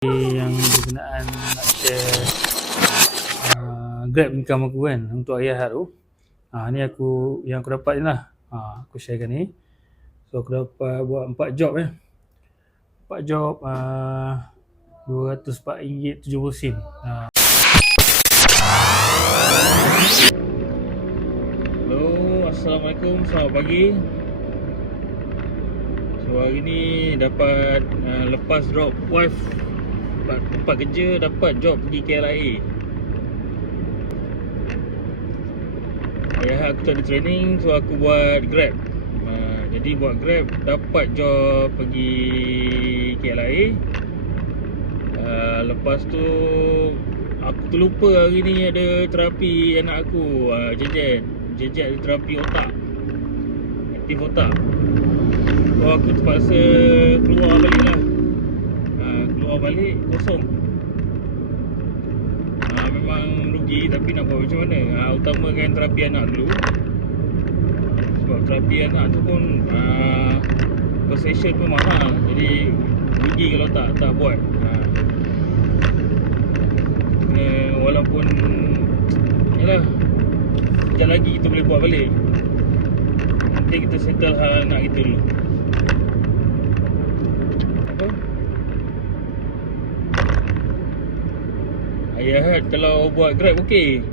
yang berkenaan nak share Grab income aku kan untuk hari Ahad tu. Ni aku yang aku dapat je lah. Aku sharekan ni. So aku dapat buat 4 job 4 job RM204.70. Hello, Assalamualaikum, selamat pagi. So hari ni dapat lepas drop wife tempat kerja, dapat job pergi KLIA. Ayah aku tak ada training, so aku buat Grab. Jadi buat Grab, dapat job pergi KLIA. Lepas tu aku terlupa hari ni ada terapi anak aku, Jejet ada terapi otak, aktif otak. So aku terpaksa keluar balik lah. Keluar balik kosong. Memang rugi, tapi nak buat macam mana. Utamakan terapi anak dulu. Sebab terapi anak tu pun per session pun mahal. Jadi rugi kalau tak buat. Walaupun yalah, sekejap lagi kita boleh buat balik. Nanti kita settle hal anak kita dulu. Ayah kalau buat Grab okey.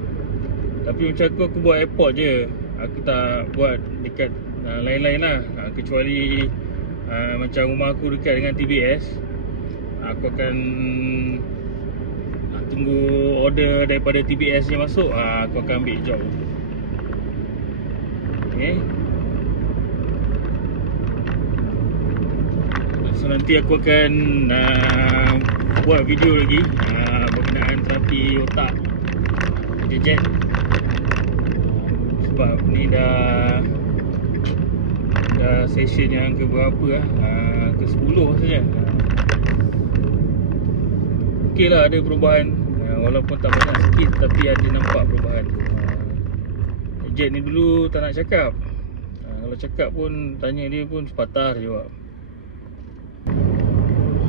Tapi macam aku buat airport je. Aku tak buat dekat lain-lain lah. Kecuali macam rumah aku dekat dengan TBS, aku akan tunggu order daripada TBS je masuk. Aku akan ambil job. Okay. So nanti aku akan buat video lagi berkenaan terapi otak Jejet. Sebab ni dah session yang ke berapa ke-10 rasanya. Okey lah, ada perubahan. Walaupun tak banyak sikit, tapi ada nampak perubahan. Jejet ni dulu tak nak cakap. Kalau cakap pun, tanya dia pun sepatah jawab.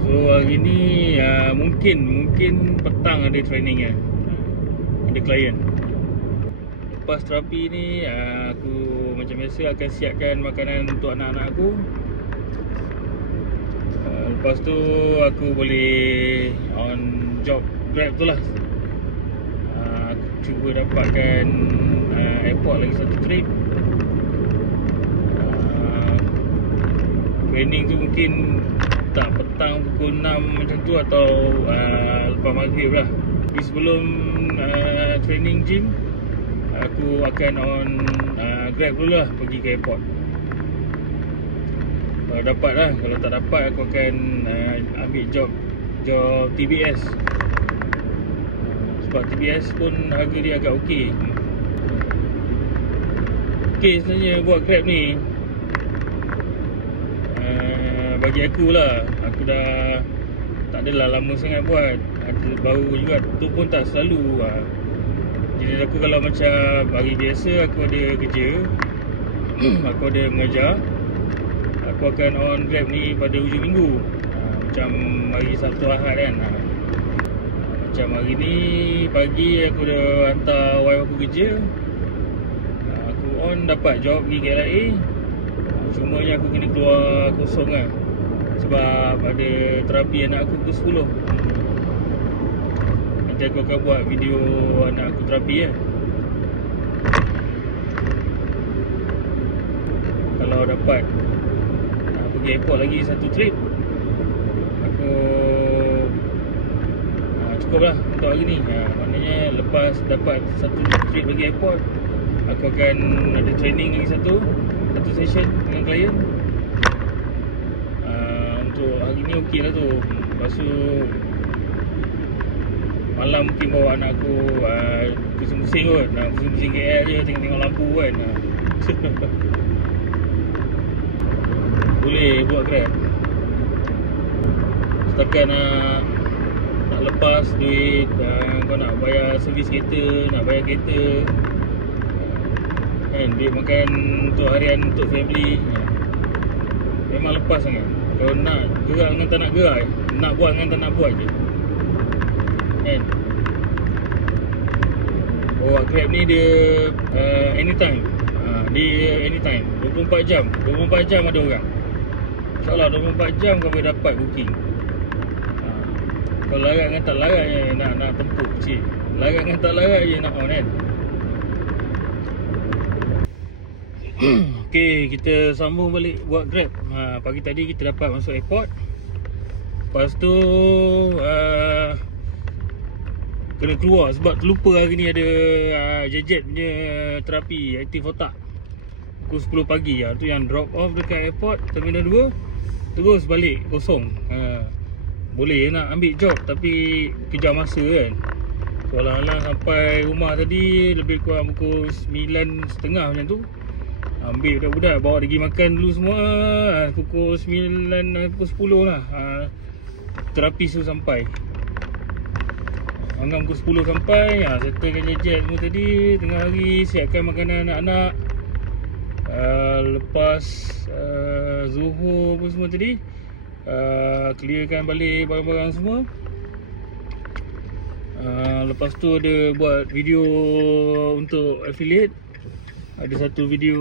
So hari ni mungkin petang ada training ada klien. Lepas terapi ni aku macam biasa akan siapkan makanan untuk anak-anak aku. Lepas tu aku boleh on job Grab tu lah. Aku cuba dapatkan airport lagi satu trip. Training tu mungkin tak petang pukul 6 macam tu, atau lepas maghrib lah. Tapi sebelum training gym, aku akan on Grab dulu lah pergi ke airport. Kalau dapat lah, kalau tak dapat aku akan ambil job TBS. Sebab TBS pun harga dia agak okey. Okey sebenarnya buat Grab ni, bagi aku lah, aku dah tak adalah lama sangat buat. Ada baru juga, tu pun tak selalu. Jadi aku kalau macam hari biasa aku ada kerja, aku ada mengajar, aku akan on Grab ni pada hujung minggu. Macam hari Sabtu Ahad kan. Macam hari ni pagi aku dah hantar wife aku kerja, aku on dapat job pergi KLIA. Cumanya aku kena keluar kosong lah, sebab ada terapi anak aku ke 10. Nanti aku akan buat video anak aku terapi lah. Kalau dapat pergi airport lagi satu trip, aku cukup lah untuk hari ni. Maknanya lepas dapat satu trip lagi airport, aku akan ada training lagi satu session dengan klien. Untuk hari ni okey lah tu. Lepas tu malam mungkin bawa anak aku pusing-pusing kot. Pusing-pusing KL je, tengok-tengok lampu kan. Boleh buat Grab. Setakat nak lepas duit, kau nak bayar servis kereta, nak bayar kereta kan, duit makan untuk harian untuk family, memang lepas sangat. Kalau nak gerak dengan tak nak gerak, nak buat dengan tak nak buat je kan. Bawa Grab ni dia anytime. Dia anytime 24 jam ada orang. InsyaAllah 24 jam kau boleh dapat booking. Kalau larat dengan tak larat je nak tempuk cik. Larat dengan tak larat je nak on kan. Okay, kita sambung balik buat Grab. Pagi tadi kita dapat masuk airport. Lepas tu kena keluar sebab terlupa hari ni ada Jet punya terapi aktif otak. Pukul 10 pagi tu yang drop off dekat airport Terminal 2, terus balik kosong. Boleh nak ambil job tapi kejar masa kan. Alang-alang sampai rumah tadi lebih kurang pukul 9.30 macam tu. Ambil budak-budak, bawa pergi makan dulu semua. Pukul 9, pukul 10 lah terapi tu sampai. Anggap pukul 10 sampai. Settlekan jet semua tadi. Tengah hari siapkan makanan anak-anak. Lepas Zuhur pun semua tadi, clearkan balik barang-barang semua. Lepas tu ada buat video untuk affiliate. Ada satu video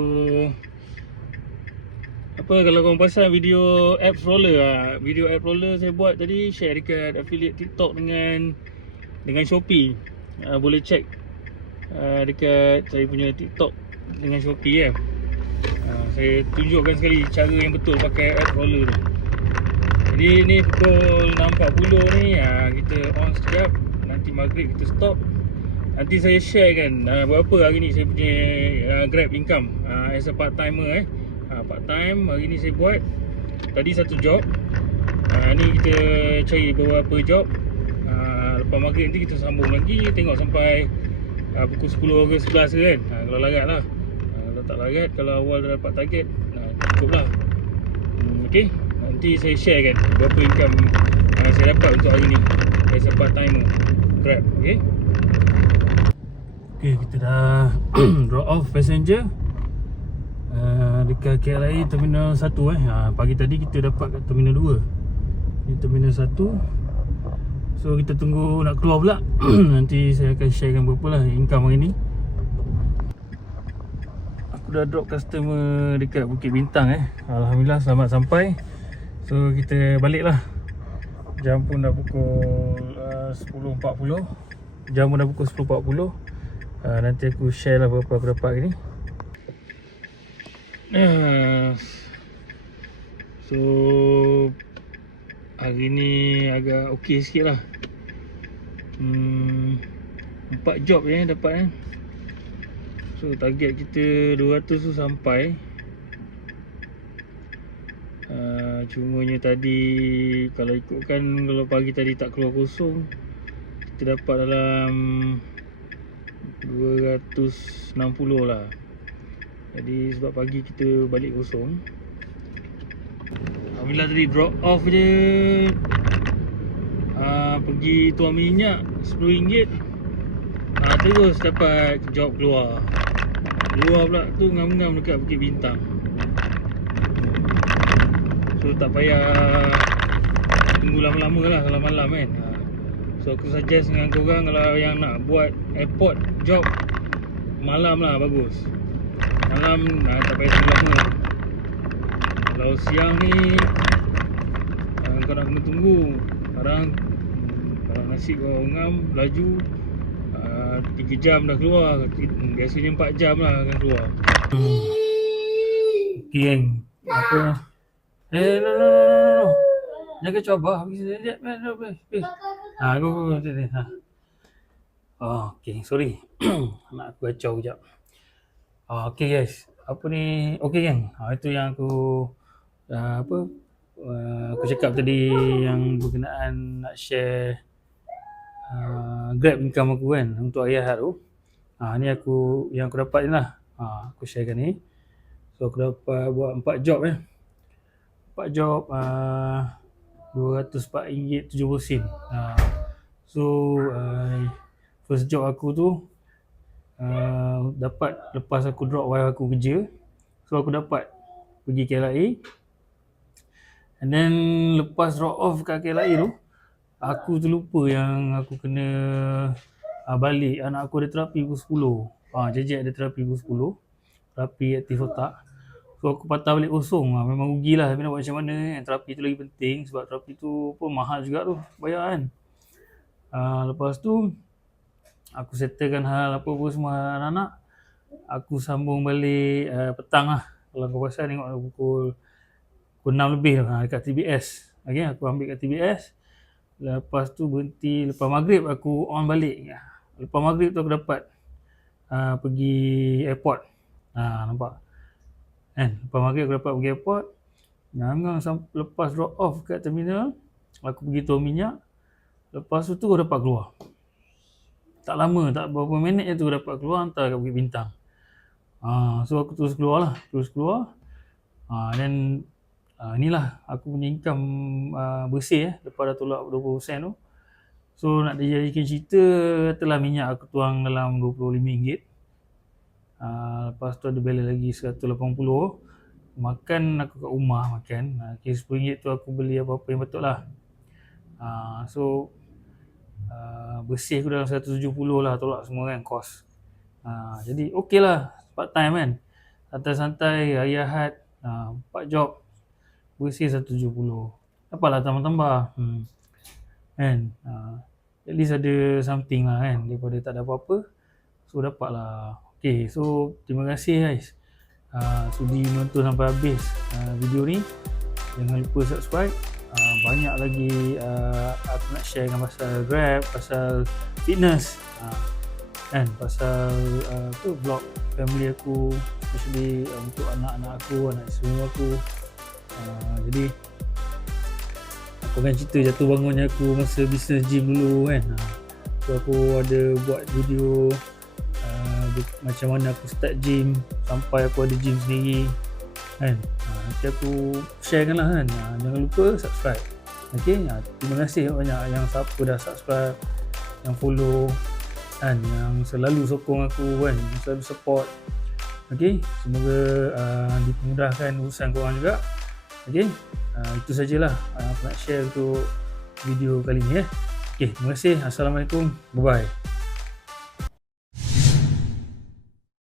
kalau korang pasal video apps roller video app roller saya buat tadi, share dekat affiliate TikTok dengan Shopee. Boleh check dekat saya punya TikTok dengan Shopee kan. Saya tunjukkan sekali cara yang betul pakai app roller tu. Jadi ni pukul 6.40 ni, kita on sekejap. Nanti maghrib kita stop. Nanti saya share kan berapa hari ni saya punya Grab income as a part timer part time. Hari ni saya buat tadi satu job. Ni kita cari beberapa job. Lepas maghrib nanti kita sambung lagi, tengok sampai pukul 10 ke 11 kan. Kalau larat lah. Kalau tak larat, kalau awal dah dapat target, cukup lah. Okay, nanti saya share kan berapa income saya dapat untuk hari ni as a part timer Grab. Okay, kita dah drop off passenger dekat KLIA Terminal 1 Pagi tadi kita dapat kat Terminal 2. Ni Terminal 1. So kita tunggu nak keluar pula. Nanti saya akan sharekan berapa lah income hari ni. Aku dah drop customer dekat Bukit Bintang Alhamdulillah selamat sampai. So kita balik lah. Jam pun dah pukul 10.40. Jam pun dah pukul 10.40. Nanti aku share lah berapa aku dapat hari ni. So hari ni agak okey sikit lah. 4 job je dapat So target kita 200 tu sampai. Cumanya tadi kalau ikutkan, kalau pagi tadi tak keluar kosong, kita dapat dalam 260 lah. Jadi sebab pagi kita balik kosong. Alhamdulillah tadi drop off je. Pergi tuang minyak RM10. Terus dapat job keluar. Keluar pula tu ngam-ngam dekat Bukit Bintang. So tak payah tunggu lama-lama lah kalau malam kan. So aku suggest dengan korang, kalau yang nak buat airport job malam lah bagus. Malam tak payah tunggu lama. Kalau siang ni kau nak kena tunggu. Sekarang kalau nasi kau ngam laju 3 jam dah keluar. Biasanya 4 jam lah akan keluar. Okay kan, apa no. Jangan cuba. Sekejap. Go. Okay, sorry. Nak aku kacau sekejap. Okay guys, apa ni, okay kan? Itu yang aku aku cakap tadi, yang berkenaan nak share Grab income aku kan untuk hari Ahad tu. Ni aku yang aku dapat je lah. Aku sharekan ni. So aku dapat buat 4 job 4 job RM204.70. So first job aku tu dapat lepas aku drop wife aku kerja. So aku dapat pergi KLIA And then lepas drop off kat KLIA tu, aku terlupa yang aku kena balik. Anak aku ada terapi pukul 10. Jejak ada terapi pukul 10. Terapi aktif otak. So aku patah balik kosong. Memang rugilah, tapi nak buat macam mana kan. Terapi tu lagi penting sebab terapi tu pun mahal juga tu bayar kan. Lepas tu aku settlekan hal apa semua anak-anak. Aku sambung balik petang lah. Kalau kau pasal tengok pukul 6 lebih dekat TBS. Okay, aku ambil kat TBS. Lepas tu berhenti, lepas maghrib aku on balik. Lepas maghrib tu aku dapat pergi airport. Nampak kan? Lepas maghrib aku dapat pergi airport. Lepas drop off kat terminal, aku pergi tuang minyak. Lepas tu aku dapat keluar. Tak lama, tak berapa minit je tu dapat keluar, hantar kat Bukit Bintang. So aku terus keluar. Dan inilah aku punya income bersih lepas dah tolak 20% tu. So nak dijadikan cerita, katalah minyak aku tuang dalam RM25. Lepas tu ada balance lagi RM180. Makan aku kat rumah makan. RM10 tu aku beli apa-apa yang betul lah. So bersih aku dalam 170 lah, tolak semua kan kos. Jadi okey lah, part time kan. Santai-santai, hari Ahad, 4 job, bersih 170. Dapatlah tambah-tambah. Kan? At least ada something lah kan, daripada tak ada apa-apa. So dapat lah. Okay, so terima kasih guys sudi menonton sampai habis video ni. Jangan lupa subscribe. Banyak lagi aku nak share pasal Grab, pasal fitness, kan, pasal vlog family aku, especially untuk anak-anak aku, anak isteri aku. Jadi aku akan cerita jatuh bangunnya aku masa business gym dulu kan. So aku ada buat video macam mana aku start gym sampai aku ada gym sendiri kan. Nanti aku sharekan lah kan. Jangan lupa subscribe. Okay, terima kasih banyak yang siapa dah subscribe, yang follow kan, yang selalu sokong aku kan, yang selalu support. Okay, semoga dipermudahkan urusan korang juga. Okay, itu sajalah aku nak share untuk video kali ni. Okay, terima kasih. Assalamualaikum. Bye bye.